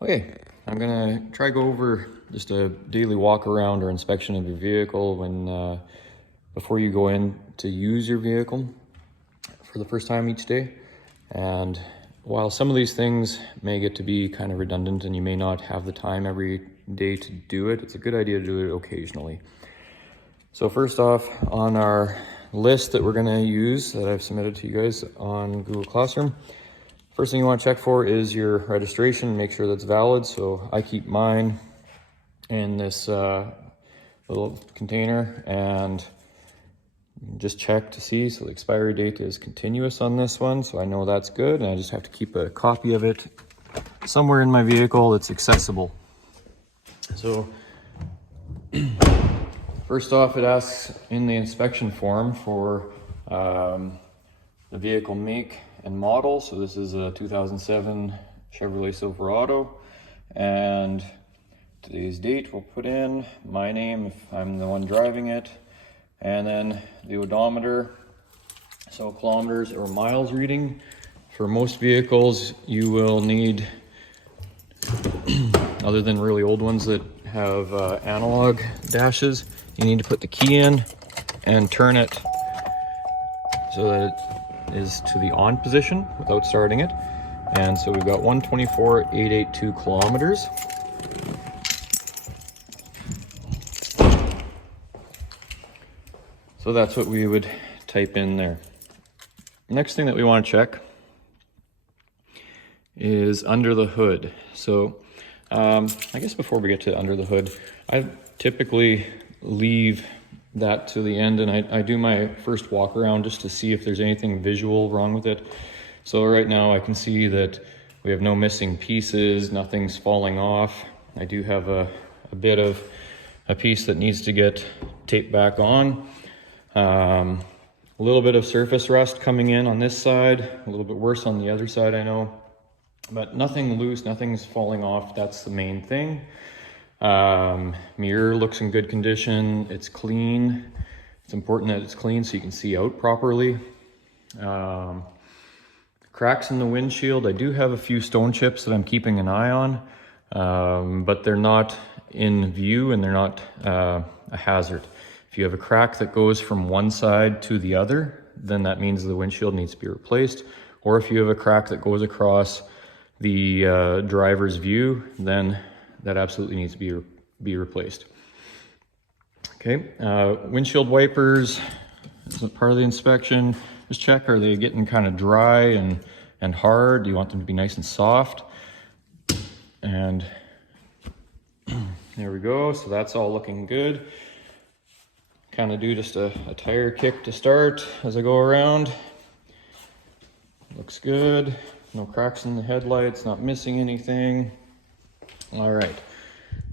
Okay, I'm gonna try go over just a daily walk around or inspection of your vehicle when before you go in to use your vehicle for the first time each day. And while some of these things may get to be kind of redundant and you may not have the time every day to do it, it's a good idea to do it occasionally. So first off, on our list that we're gonna use that I've submitted to you guys on Google Classroom, first thing you want to check for is your registration, make sure that's valid. So I keep mine in this little container and just check to see. So the expiry date is continuous on this one, so I know that's good, and I just have to keep a copy of it somewhere in my vehicle that's accessible. So first off, it asks in the inspection form for the vehicle make and model. So this is a 2007 Chevrolet Silverado, and today's date we'll put in my name if I'm the one driving it, and then the odometer, so kilometers or miles reading. For most vehicles you will need, other than really old ones that have analog dashes, you need to put the key in and turn it so that it is to the on position without starting it. And so we've got 124,882 kilometers. So that's what we would type in there. Next thing that we want to check is under the hood. So I guess before we get to under the hood, I typically leave that to the end, and I do my first walk around just to see if there's anything visual wrong with it. So right now I can see that we have no missing pieces, nothing's falling off. I do have a bit of a piece that needs to get taped back on. A little bit of surface rust coming in on this side, a little bit worse on the other side, I know, but nothing loose, nothing's falling off. That's the main thing. Mirror looks in good condition. It's clean. It's important that it's clean so you can see out properly. Cracks in the windshield. I do have a few stone chips that I'm keeping an eye on, but they're not in view and they're not a hazard. If you have a crack that goes from one side to the other, then that means the windshield needs to be replaced. Or if you have a crack that goes across the driver's view, then that absolutely needs to be replaced. Okay, windshield wipers is part of the inspection. Just check, are they getting kind of dry and hard? Do you want them to be nice and soft? And there we go, so that's all looking good. Kind of do just a tire kick to start as I go around. Looks good. No cracks in the headlights, not missing anything. All right,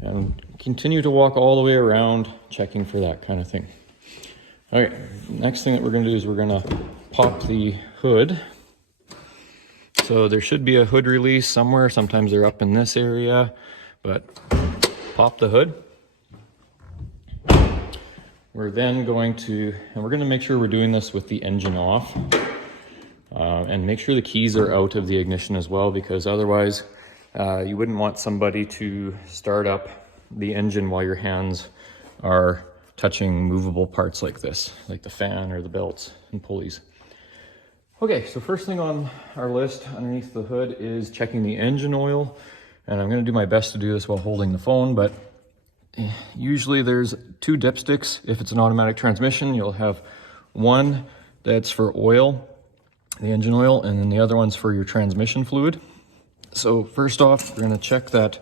and continue to walk all the way around, checking for that kind of thing. All right, next thing that we're gonna do is we're gonna pop the hood. So there should be a hood release somewhere. Sometimes they're up in this area, but pop the hood. We're then going to, and we're gonna make sure we're doing this with the engine off, and make sure the keys are out of the ignition as well, because otherwise you wouldn't want somebody to start up the engine while your hands are touching movable parts like this, like the fan or the belts and pulleys. Okay, so first thing on our list underneath the hood is checking the engine oil. And I'm gonna do my best to do this while holding the phone, but usually there's two dipsticks. If it's an automatic transmission, you'll have one that's for oil, the engine oil, and then the other one's for your transmission fluid. So first off, we're gonna check that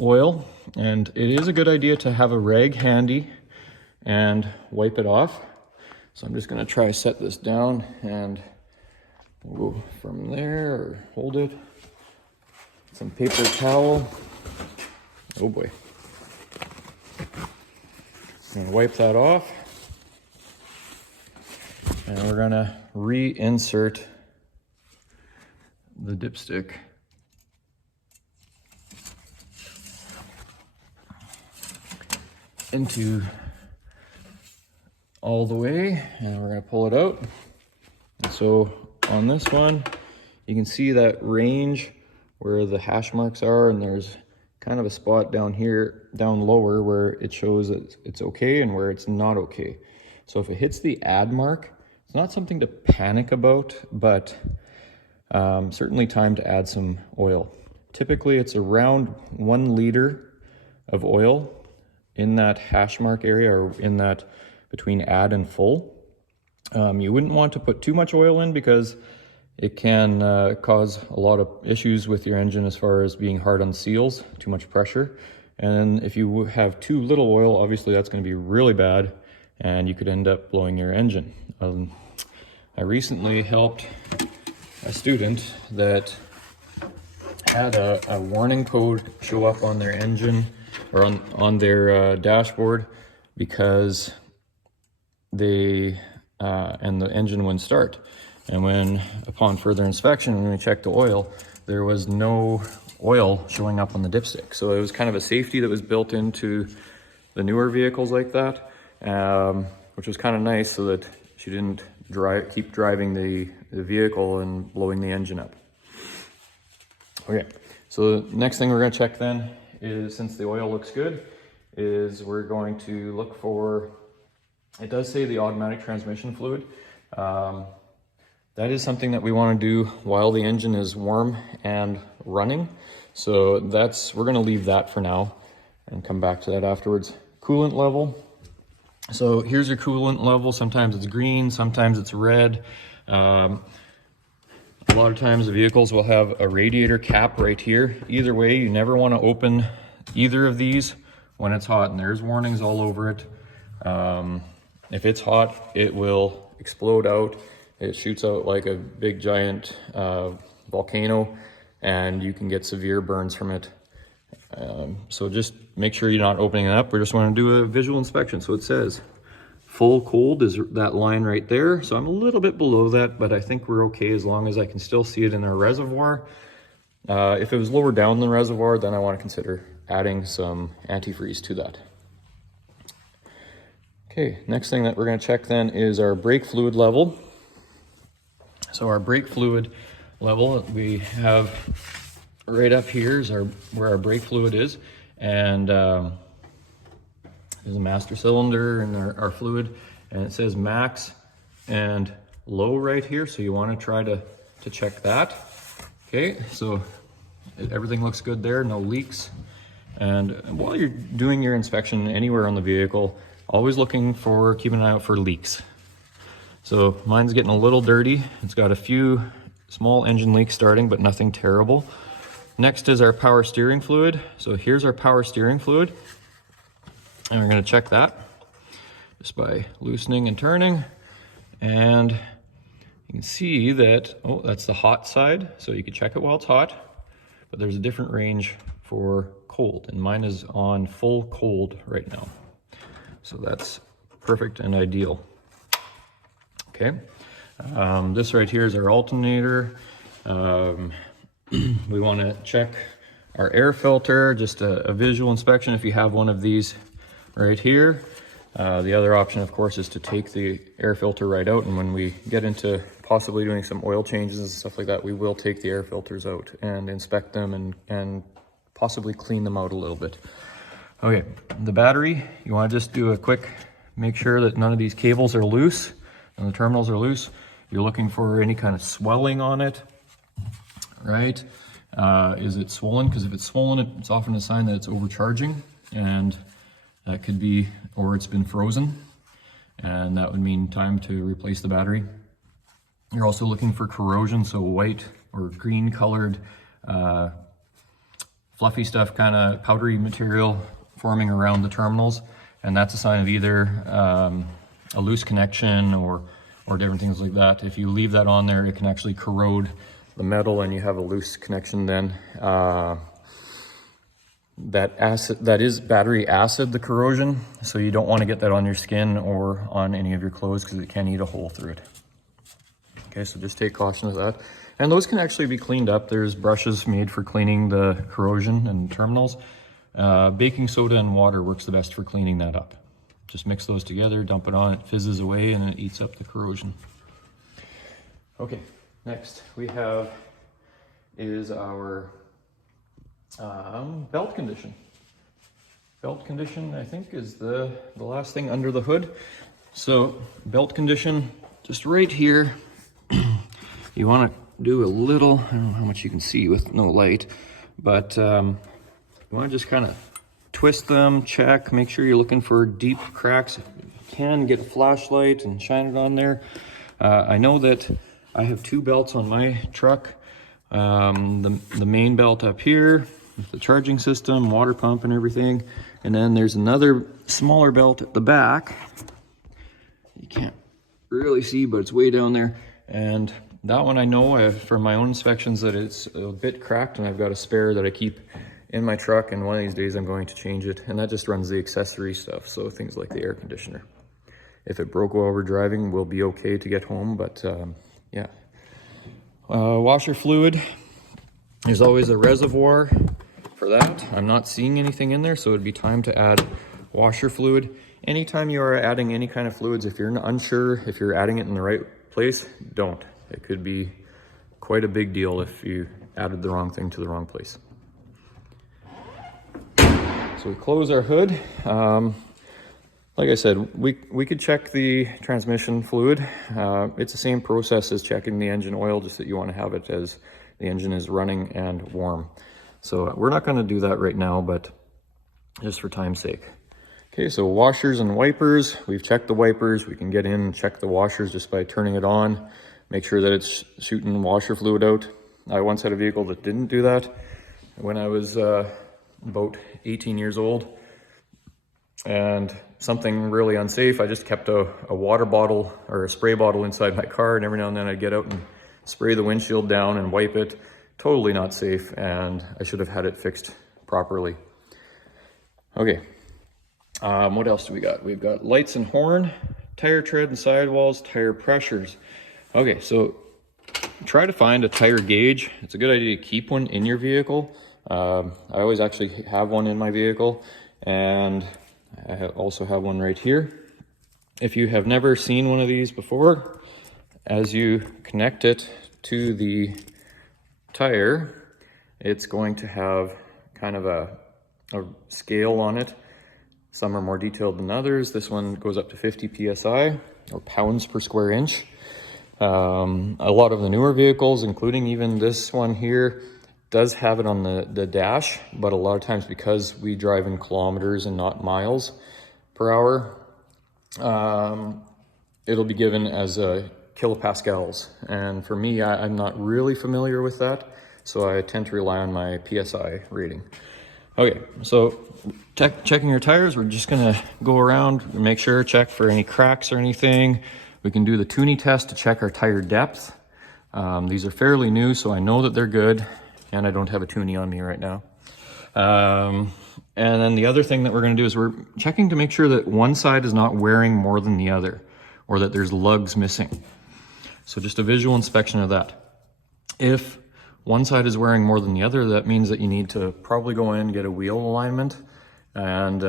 oil, and it is a good idea to have a rag handy and wipe it off. So I'm just gonna try set this down and we'll go from there, or hold it. Some paper towel. Oh boy. I'm gonna wipe that off. And we're gonna reinsert the dipstick into all the way, and we're gonna pull it out. And so on this one, you can see that range where the hash marks are, and there's kind of a spot down here, down lower, where it shows that it's okay and where it's not okay. So if it hits the add mark, it's not something to panic about, but certainly time to add some oil. Typically it's around 1 liter of oil in that hash mark area, or in that between add and full. You wouldn't want to put too much oil in because it can cause a lot of issues with your engine as far as being hard on seals, too much pressure. And if you have too little oil, obviously that's going to be really bad and you could end up blowing your engine. I recently helped a student that had a warning code show up on their engine, or on their dashboard, because they and the engine wouldn't start. And when, upon further inspection, when we checked the oil, there was no oil showing up on the dipstick. So it was kind of a safety that was built into the newer vehicles like that, which was kind of nice, so that she didn't keep driving the vehicle and blowing the engine up. Okay, so the next thing we're going to check then is, since the oil looks good, is we're going to look for, it does say the automatic transmission fluid. That is something that we want to do while the engine is warm and running. So we're going to leave that for now and come back to that afterwards. Coolant level. So here's your coolant level. Sometimes it's green, sometimes it's red. A lot of times the vehicles will have a radiator cap right here. Either way, you never want to open either of these when it's hot, and there's warnings all over it. If it's hot, it will explode out. It shoots out like a big giant volcano, and you can get severe burns from it. So just make sure you're not opening it up. We just want to do a visual inspection. So it says full cold is that line right there. So I'm a little bit below that, but I think we're okay as long as I can still see it in our reservoir. If it was lower down the reservoir, then I want to consider adding some antifreeze to that. Okay, next thing that we're going to check then is our brake fluid level. So our brake fluid level we have right up here is where our brake fluid is, and there's a master cylinder and our fluid, and it says max and low right here, so you want to try to check that. Okay, so everything looks good there, no leaks. And while you're doing your inspection anywhere on the vehicle, always keeping an eye out for leaks. So mine's getting a little dirty. It's got a few small engine leaks starting, but nothing terrible. Next is our power steering fluid. So here's our power steering fluid, and we're going to check that just by loosening and turning. And you can see that, oh, that's the hot side, so you can check it while it's hot, but there's a different range for cold, and mine is on full cold right now. So that's perfect and ideal. Okay, this right here is our alternator. We want to check our air filter, just a visual inspection if you have one of these right here. The other option, of course, is to take the air filter right out, and when we get into possibly doing some oil changes and stuff like that, we will take the air filters out and inspect them and possibly clean them out a little bit. Okay, the battery, you want to just do a quick, make sure that none of these cables are loose and the terminals are loose. You're looking for any kind of swelling on it, right? Is it swollen? Because if it's swollen, it's often a sign that it's overcharging, and that could be, or it's been frozen, and that would mean time to replace the battery. You're also looking for corrosion, so white or green colored fluffy stuff, kind of powdery material forming around the terminals, and that's a sign of either a loose connection or different things like that. If you leave that on there, it can actually corrode the metal and you have a loose connection then. That is battery acid, the corrosion, so you don't want to get that on your skin or on any of your clothes because it can eat a hole through it. Okay, so just take caution of that. And those can actually be cleaned up. There's brushes made for cleaning the corrosion and terminals. Baking soda and water works the best for cleaning that up. Just mix those together, dump it on, it fizzes away, and it eats up the corrosion. Okay, next we have is our Belt condition. Belt condition, I think, is the last thing under the hood. So belt condition, just right here. You want to do a little, I don't know how much you can see with no light, but you want to just kind of twist them, check, make sure you're looking for deep cracks. If you can, get a flashlight and shine it on there. I know that I have two belts on my truck. The main belt up here, with the charging system, water pump and everything. And then there's another smaller belt at the back. You can't really see, but it's way down there. And that one I know from my own inspections that it's a bit cracked, and I've got a spare that I keep in my truck, and one of these days I'm going to change it. And that just runs the accessory stuff, so things like the air conditioner. If it broke while we're driving, we'll be okay to get home, but yeah. Washer fluid, there's always a reservoir for that. I'm not seeing anything in there, so it'd be time to add washer fluid. Anytime you are adding any kind of fluids, if you're unsure if you're adding it in the right place, don't. It could be quite a big deal if you added the wrong thing to the wrong place. So we close our hood. Like I said, we could check the transmission fluid. It's the same process as checking the engine oil, just that you want to have it as the engine is running and warm. So we're not going to do that right now, but just for time's sake. Okay, so washers and wipers. We've checked the wipers. We can get in and check the washers just by turning it on. Make sure that it's shooting washer fluid out. I once had a vehicle that didn't do that. When I was about 18 years old, and something really unsafe, I just kept a water bottle or a spray bottle inside my car, and every now and then I'd get out and spray the windshield down and wipe it. Totally not safe, and I should have had it fixed properly. Okay, what else do we got? We've got lights and horn, tire tread and sidewalls, tire pressures. Okay, so try to find a tire gauge. It's a good idea to keep one in your vehicle. I always actually have one in my vehicle, and I also have one right here. If you have never seen one of these before, as you connect it to the tire, it's going to have kind of a scale on it. Some are more detailed than others. This one goes up to 50 psi, or pounds per square inch. A lot of the newer vehicles, including even this one here, does have it on the dash, but a lot of times, because we drive in kilometers and not miles per hour, it'll be given as kilopascals. And for me, I'm not really familiar with that, so I tend to rely on my PSI rating. Okay, so checking your tires, we're just gonna go around and make sure, check for any cracks or anything. We can do the tuning test to check our tire depth. These are fairly new, so I know that they're good, and I don't have a tuning on me right now. And then the other thing that we're gonna do is we're checking to make sure that one side is not wearing more than the other, or that there's lugs missing. So just a visual inspection of that. If one side is wearing more than the other, that means that you need to probably go in and get a wheel alignment, and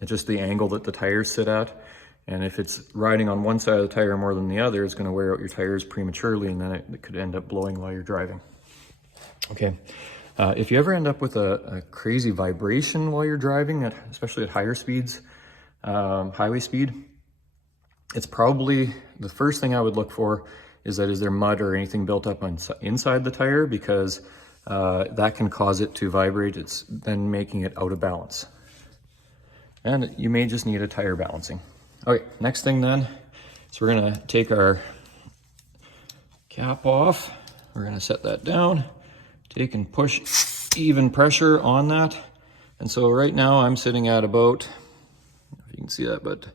it's just the angle that the tires sit at. And if it's riding on one side of the tire more than the other, it's going to wear out your tires prematurely, and then it could end up blowing while you're driving. Okay, if you ever end up with a crazy vibration while you're driving, especially at higher speeds, highway speed, it's probably the first thing I would look for is there mud or anything built up inside the tire, because that can cause it to vibrate. It's then making it out of balance. And you may just need a tire balancing. Okay, next thing then, so we're gonna take our cap off. We're gonna set that down, take and push even pressure on that. And so right now I'm sitting at about, I don't know if you can see that, but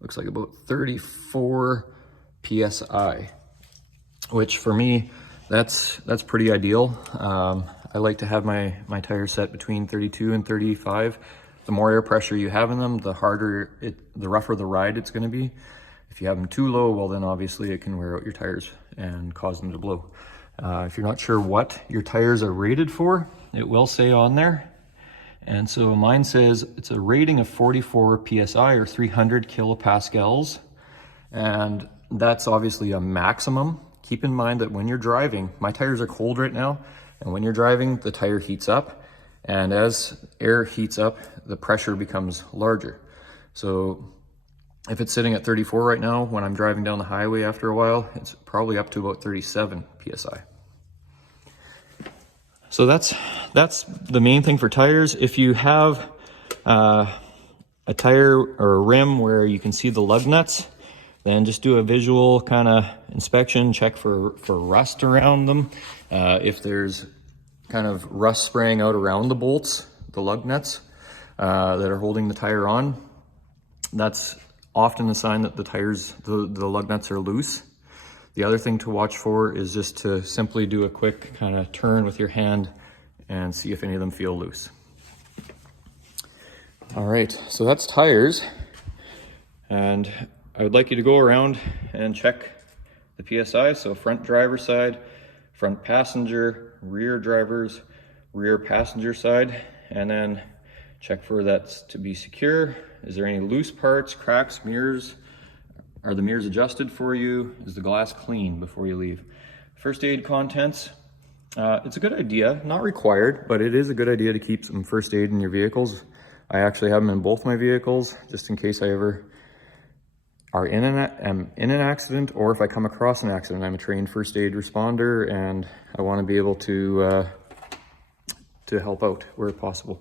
looks like about 34 PSI, which for me, that's pretty ideal. I like to have my tires set between 32 and 35. The more air pressure you have in them, the rougher the ride it's gonna be. If you have them too low, well then obviously it can wear out your tires and cause them to blow. If you're not sure what your tires are rated for, it will say on there. And so mine says it's a rating of 44 PSI, or 300 kilopascals. And that's obviously a maximum. Keep in mind that when you're driving, my tires are cold right now, And when you're driving, the tire heats up, and as air heats up, the pressure becomes larger. So if it's sitting at 34 right now, when I'm driving down the highway after a while, it's probably up to about 37 PSI. So that's the main thing for tires. If you have a tire or a rim where you can see the lug nuts, then just do a visual kind of inspection, check for rust around them. If there's kind of rust spraying out around the bolts, the lug nuts that are holding the tire on, that's often a sign that the lug nuts are loose. The other thing to watch for is just to simply do a quick kind of turn with your hand and see if any of them feel loose. All right, so that's tires. And I would like you to go around and check the PSI. So front driver side, front passenger, rear drivers, rear passenger side, and then check for that to be secure. Is there any loose parts, cracks, mirrors? Are the mirrors adjusted for you? Is the glass clean before you leave? First aid contents. It's a good idea, not required, but it is a good idea to keep some first aid in your vehicles. I actually have them in both my vehicles, just in case I ever am in an accident, or if I come across an accident. I'm a trained first aid responder, and I want to be able to help out where possible.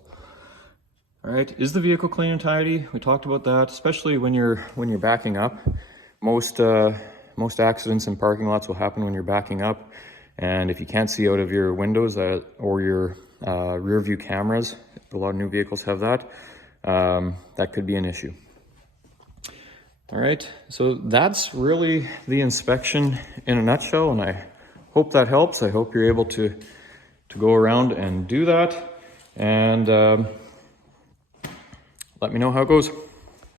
All right, is the vehicle clean and tidy? We talked about that, especially when you're backing up. Most accidents in parking lots will happen when you're backing up, and if you can't see out of your windows or your rear view cameras, a lot of new vehicles have that, that could be an issue. All right, so that's really the inspection in a nutshell, and I hope that helps. I hope you're able to go around and do that, and let me know how it goes.